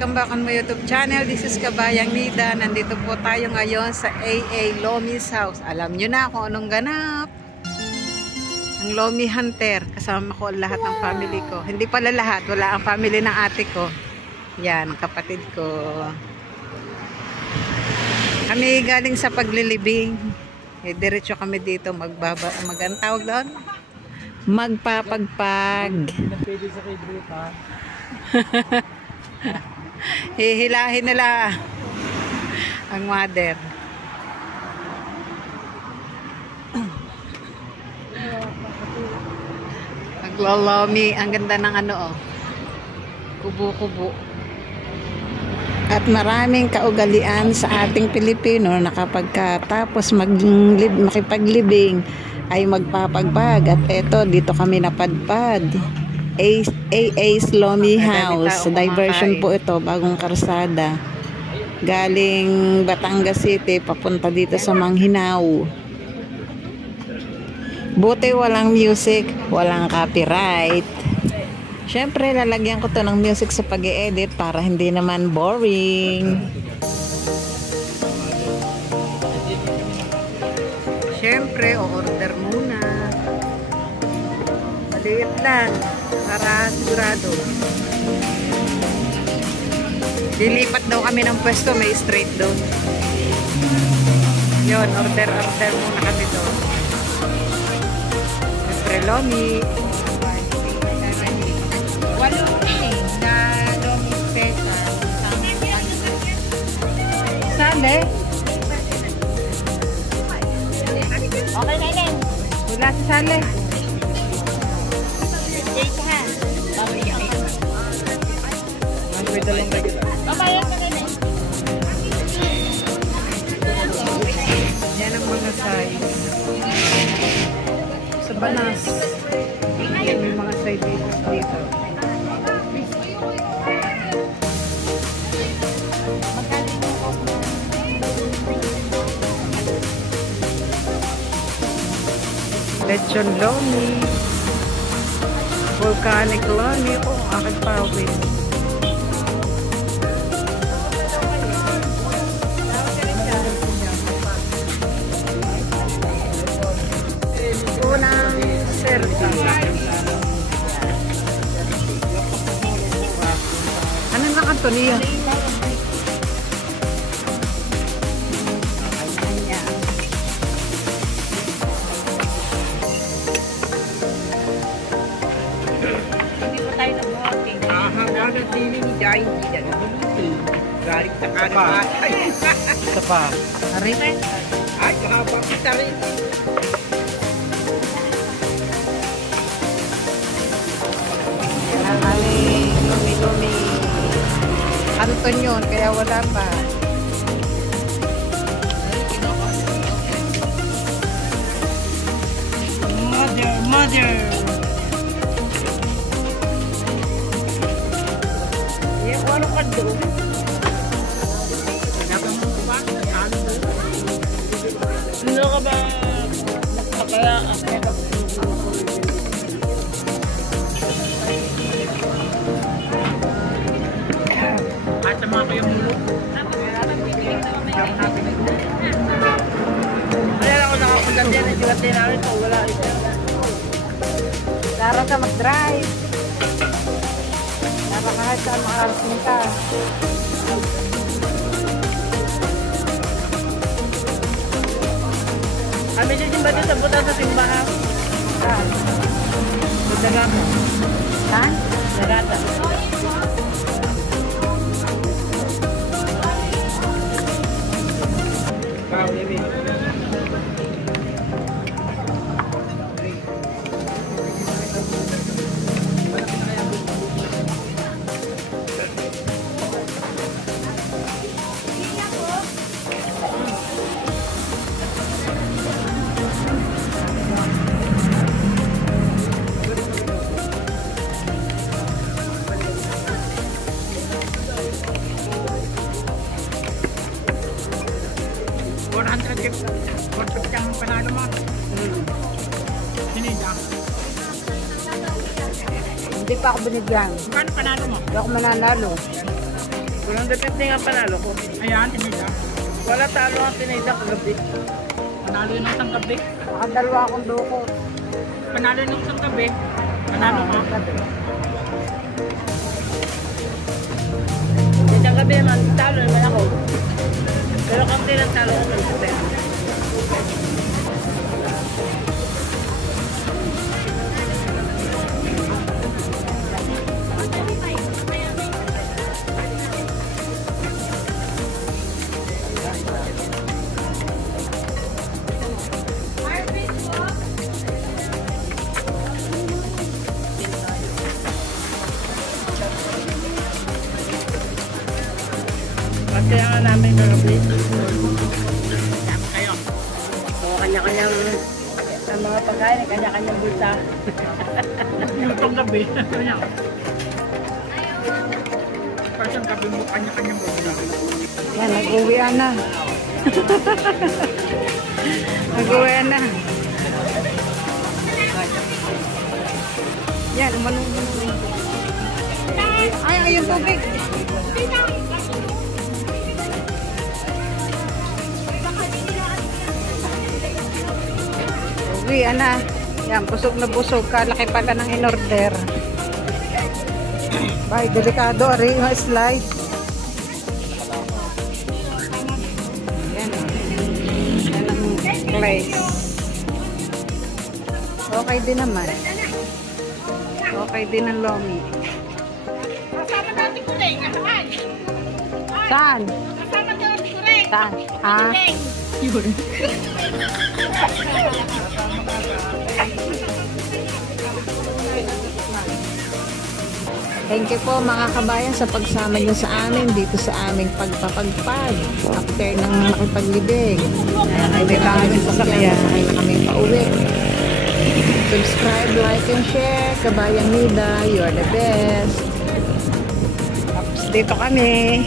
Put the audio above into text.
welcome back on my YouTube channel. This is Kabayang Nida. Nandito po tayo ngayon sa AA Lomi's house. Alam nyo na kung anong ganap. Ang Lomi Hunter. Kasama ko lahat ng family ko. Hindi pala lahat. Wala ang family ng ate ko. Yan, kapatid ko. Kami galing sa paglilibing. Diretso kami dito magantawag doon. Magpapagpag. Hihilahin nila ang mother. Naglolomi. Ang ganda ng ano, oh. Kubo-kubo. At maraming kaugalian sa ating Pilipino na kapag tapos makipaglibing ay magpapagpag. At eto, dito kami napadpad. AA's Lomi House. Diversion po ito, bagong karsada. Galing Batangas City, papunta dito sa Manghinaw. Buti walang music, walang copyright. Siyempre, lalagyan ko to ng music sa pag-i-edit para hindi naman boring. Siyempre, o-order muna. Maliit lang para sigurado. Lilipat daw kami ng pwesto, may straight doon. Yun, order muna kami doon. Siyempre, Lomi. Walong na Lomi special. Sale? Okay na yun. Wala si Sale. Yan ang mga size. Sa Banas. Yan may mga size dito. Lechon Lomi. Volcanic Lomi. Oh, aking pawin. Unang serta. Anong nakantuniya? Isa pa. Ari? Ay, kahaba kita rin. Lomi. Anton yun, kaya wala pa. Mother. Yan, ano ka doon? Ano ka ba? Kaya atama ko yung mulo. Kaya ako nakapunta din ang siwate namin kung wala ito. Laro ka mag-drive. Napakahal ka makarasin ka. Kami din ba dito sa buta sa simbahan? Saan? Sa Darata. Saan? Darata. Portop siyang panalo mo. Sinidang. Hindi pa ako binigyan. Kano panalo mo? Hindi ako mananalo. 150 nga panalo ko. Ayan, tinida. Wala talo ang tinida kagabi. Panalo ng isang gabi. Nakadalawa akong duko. Panalo ng isang gabi. Panalo ka. Isang gabi naman, talo naman ako. Pero kampi ng talo ko ng gabi. Kaya nga namin kagabi. Kayo. So, kanya-kanyang ang mga pagkain, kanya-kanyang bulsa. Itong gabi. Kanya. Person gabi mo kanya-kanyang gabi. Yan, nag-uwian na. Nag-uwian na. Yan, umanong. Ay, ayun tubig. Uwian na. Yan, busog na busog. Kalaki pala ng in-order. Bye, delikado. Ari, yung slide. Yan. Yan ang place. Okay din naman. Okay din ang lomi. Kasama natin ko rin, asahan. Saan? Kasama natin ko rin. Saan? Ah, Yun. thank you po mga kabayan sa pagsama niyo sa amin dito sa aming pagpapagpag after ng makipaglibig. Hindi tayo sa sasakyan. Ay na kami pauwi. Subscribe, like, and share. Kabayang Nida, you're the best. Tapos dito kami.